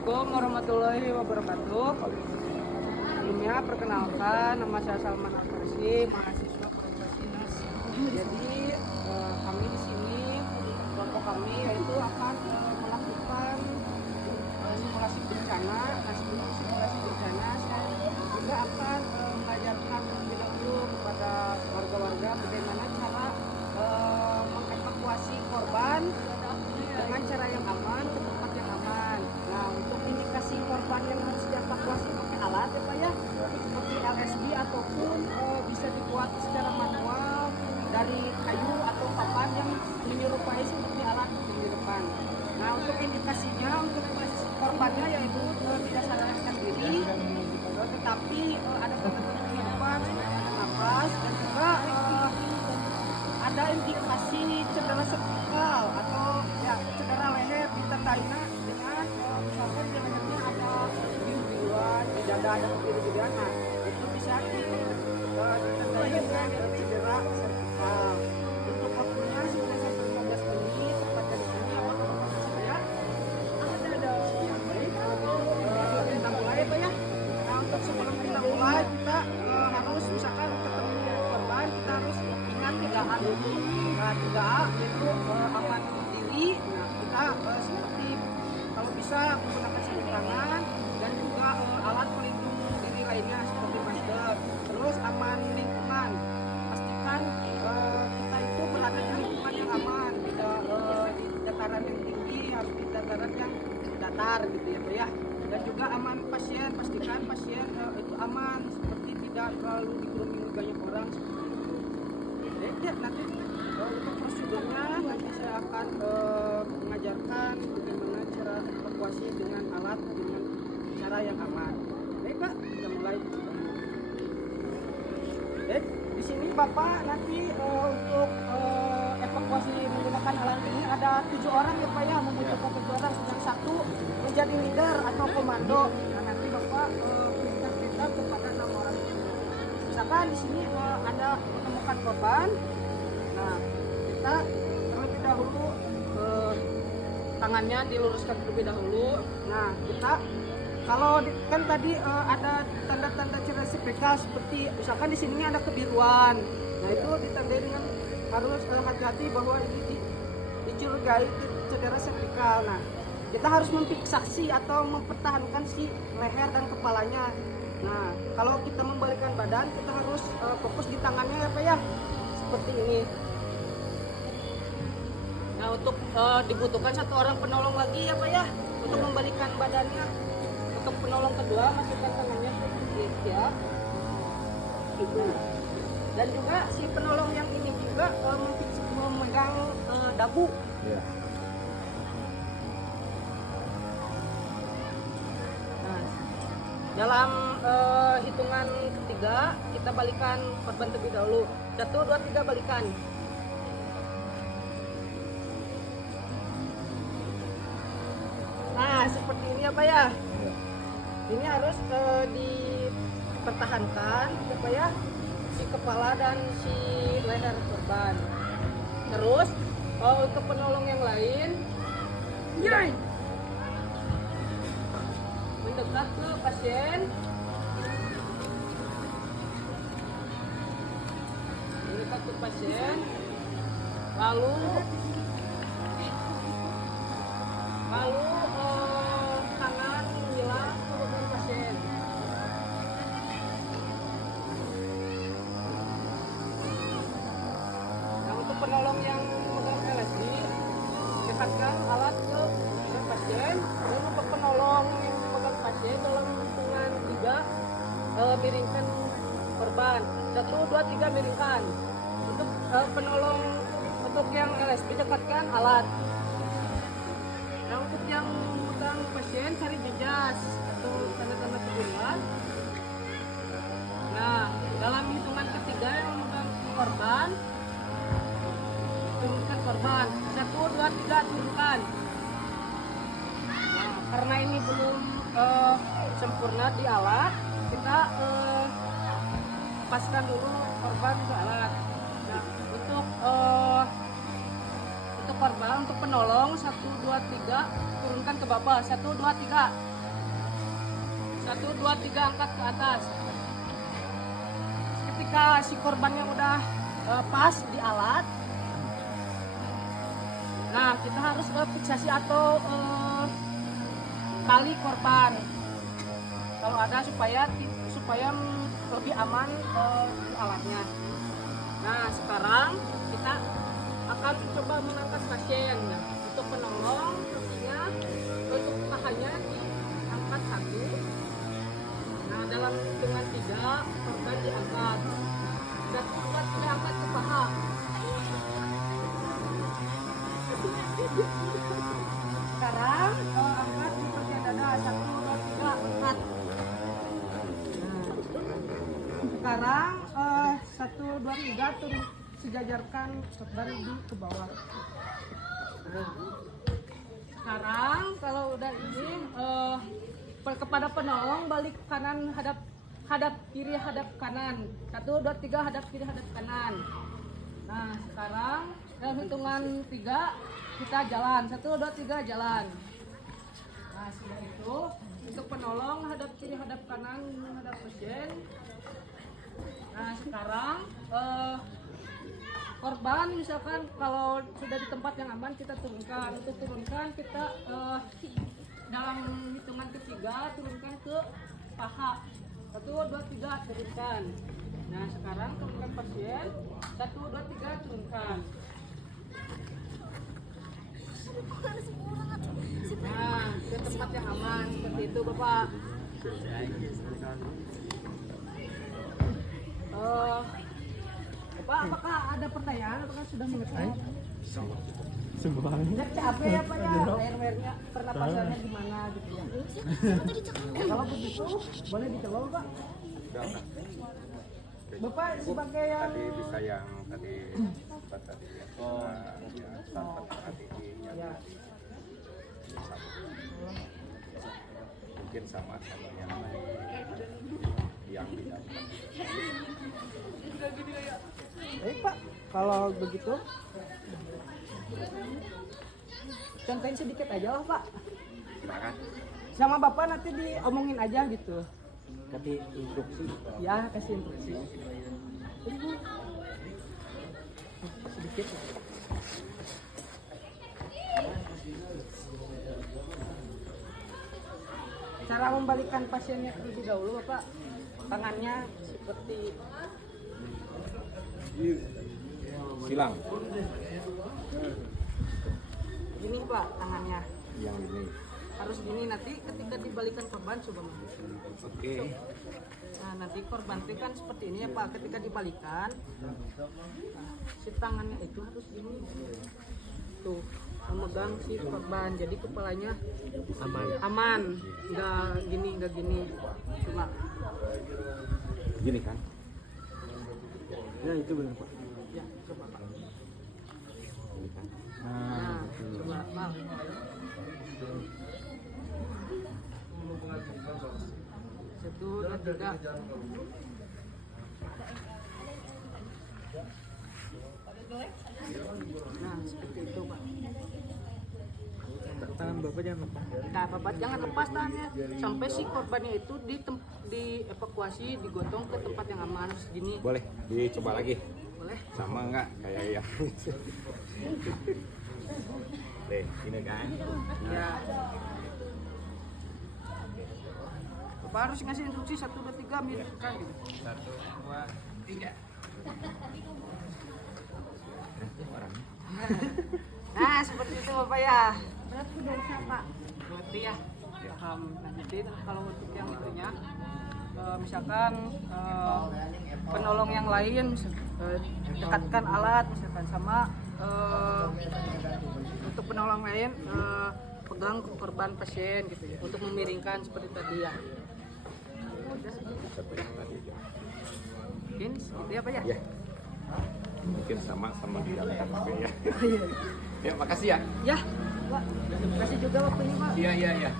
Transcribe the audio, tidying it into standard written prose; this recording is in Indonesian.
Assalamualaikum warahmatullahi wabarakatuh. Sebelumnya perkenalkan, nama saya Salman Al-Farsi, mahasiswa Profesi Nas. Jadi kami di sini, kelompok kami yaitu akan melakukan simulasi bencana. Nah, sebelum simulasi bencana saya juga akan mengajarkan terlebih dahulu kepada warga-warga bagaimana cara mengevakuasi korban dengan cara yang aman ke tempat yang aman. Nah, untuk indikasi korban yang harus dievakuasi pakai alat ya Pak ya, seperti LSD ataupun bisa dibuat secara manual dari kayu atau papan yang menyerupai seperti alat penyeruppan. Nah, untuk indikasinya untuk korbannya yaitu tidak sadarkan diri, tetapi ada tanda-tanda kehidupan seperti nafas dan juga ada indikasi cedera servikal atau ya cedera leher ditandainya dengan misalkan di lehernya ada biru-biruan, di dada ada kebiru-biruan. Nah, itu bisa ditandai dengan cedera servikal. Untuk waktunya sekitar 15 menit tepatnya di sini awal saya ada baik kita mulai Pak ya. Nah, untuk sebelum kita mulai kita harus misalkan ketemu korban kita harus ingat 3A dulu. Nah, 3A yaitu aman diri. Nah, kita seperti kalau bisa menggunakan sarung tangan dan juga alat pelindung diri lainnya seperti masker. Terus aman lingkungan. Pastikan kita itu berada di lingkungan yang aman, tidak di dataran yang tinggi, harus di dataran yang datar gitu ya Pak ya. Dan juga aman pasien, pastikan pasien itu aman, seperti tidak terlalu dikerumuni banyak orang seperti itu. Ya, nanti untuk prosedurnya nanti saya akan mengajarkan bagaimana cara evakuasi dengan alat dengan cara yang aman. Baik Pak, kita mulai. Baik, di sini Bapak nanti untuk evakuasi menggunakan alat ini ada 7 orang ya Pak ya, membutuhkan 7 orang dan 1 menjadi leader atau komando. Nah, nanti Bapak perintah kepada 6 orang itu. Misalkan di sini ada menemukan korban. Nah, kita terlebih dahulu tangannya diluruskan terlebih dahulu. Nah, kita kalau kan tadi ada tanda-tanda cedera servikal seperti misalkan di sini ada kebiruan. Nah, itu ditandai dengan harus hati-hati bahwa ini dicurigai cedera servikal. Nah, kita harus memfiksasi atau mempertahankan si leher dan kepalanya. Nah, kalau kita membalikkan badan, kita harus fokus di tangannya ya Pak ya, seperti ini. Nah, untuk dibutuhkan 1 orang penolong lagi ya Pak ya, untuk membalikkan badannya. Untuk penolong kedua, masukkan tangannya ke kiri ya. Itu. Dan juga si penolong yang ini juga memegang dagu. Ya. Dalam hitungan ketiga kita balikan korban terlebih dahulu. 1, 2, 3 balikan. Nah, seperti ini ya Pak ya. Ini harus dipertahankan ya Pak ya, si kepala dan si leher korban. Terus untuk penolong yang lain mendekat ke pasien, lalu tangan menyilang ke bagian pasien. Nah, untuk penolong yang memegang LSD, dekatkan alat ke pasien. Dan untuk penolong yang memegang pasien dalam hitungan 3 miringkan korban. 1, 2, 3 miringkan. Untuk penolong untuk yang LSD dekatkan alat. Nah, untuk yang memegang pasien cari jejas atau tanda-tanda keburuan. Nah, dalam hitungan ketiga yang memegang korban, turunkan korban. 1, 2, 3 turunkan. Nah, karena ini belum sempurna di alat, kita lepaskan dulu korban ke alat. Nah, untuk korban untuk penolong 1 2 3 turunkan ke bawah 1 2 3 1 2 3 angkat ke atas. Ketika si korbannya udah pas di alat, nah kita harus fiksasi atau tali korban kalau ada supaya lebih aman alatnya. Nah sekarang kita akan coba mengangkat pasien. Untuk penolong kakinya, untuk pahanya diangkat 1. Nah dalam hitungan 3 korban diangkat. 1 2 3 angkat ke paha. Sekarang angkat di bagian dada 1 2 3 angkat. Sekarang 1 2 3 turun sejajarkan korban ke bawah. Sekarang kalau udah ini kepada penolong balik kanan hadap kiri hadap kanan. 1 2 3 hadap kiri hadap kanan. Nah sekarang dalam hitungan 3 kita jalan 1 2 3 jalan. Nah sudah itu untuk penolong hadap kiri hadap kanan hadap pasien. Nah sekarang korban misalkan kalau sudah di tempat yang aman kita turunkan. Untuk turunkan kita dalam hitungan ketiga turunkan ke paha. 1 2 3 turunkan. Nah sekarang turunkan pasien 1 2 3 turunkan. Nah ke tempat yang aman seperti itu Bapak. Bapak, apakah ada pertanyaan? Apakah sudah mengerti? Semuanya. Capek ya Pak ya, air-airnya, pernapasannya gimana gitu ya. Kalau begitu, boleh dicoba Pak? Bapak sebagai yang... Tadi bisa yang tadi mungkin sama yang didapat. Baik Pak, kalau begitu contohin sedikit aja lah Pak. Silakan. Sama Bapak nanti diomongin aja gitu. Tapi instruksi. Ya, kasih instruksi. Sedikit. Cara membalikkan pasiennya terlebih dahulu Bapak. Tangannya seperti Silang. gini Pak, tangannya. Yang ini. Harus gini, nanti ketika dibalikan korban coba Mas. Oke. Nah nanti korban itu kan seperti ini ya Pak, ketika dibalikan nah, si tangannya itu harus gini tuh memegang si korban, jadi kepalanya aman, nggak gini cuma Gini kan? Ya itu benar Pak. ya coba Pak. Gini kan? Nah coba Pak. Satu dua tiga. Nah seperti itu Pak. Tangan Bapak jangan lepas. Nah Bapak jangan lepas tangannya sampai si korbannya itu dievakuasi, digotong ke tempat yang aman segini. Boleh dicoba lagi. Boleh? Sama enggak kayak yang deh, ini kan? Ya. Bapak harus ngasih instruksi 1 2 3 miripkan gitu. 1 2 3. Orang. Nah seperti itu Bapak ya. Berarti dari siapa? Berarti ya. Paham. Nah jadi kalau untuk yang itunya misalkan penolong yang lain dekatkan alat misalkan sama untuk penolong lain pegang korban pasien gitu ya untuk memiringkan seperti tadi ya. Mungkin seperti apa ya? Ya. Mungkin sama di dalam kafe ya. Ya, makasih ya. Ya, Pak. Terima kasih juga waktunya Pak. Iya.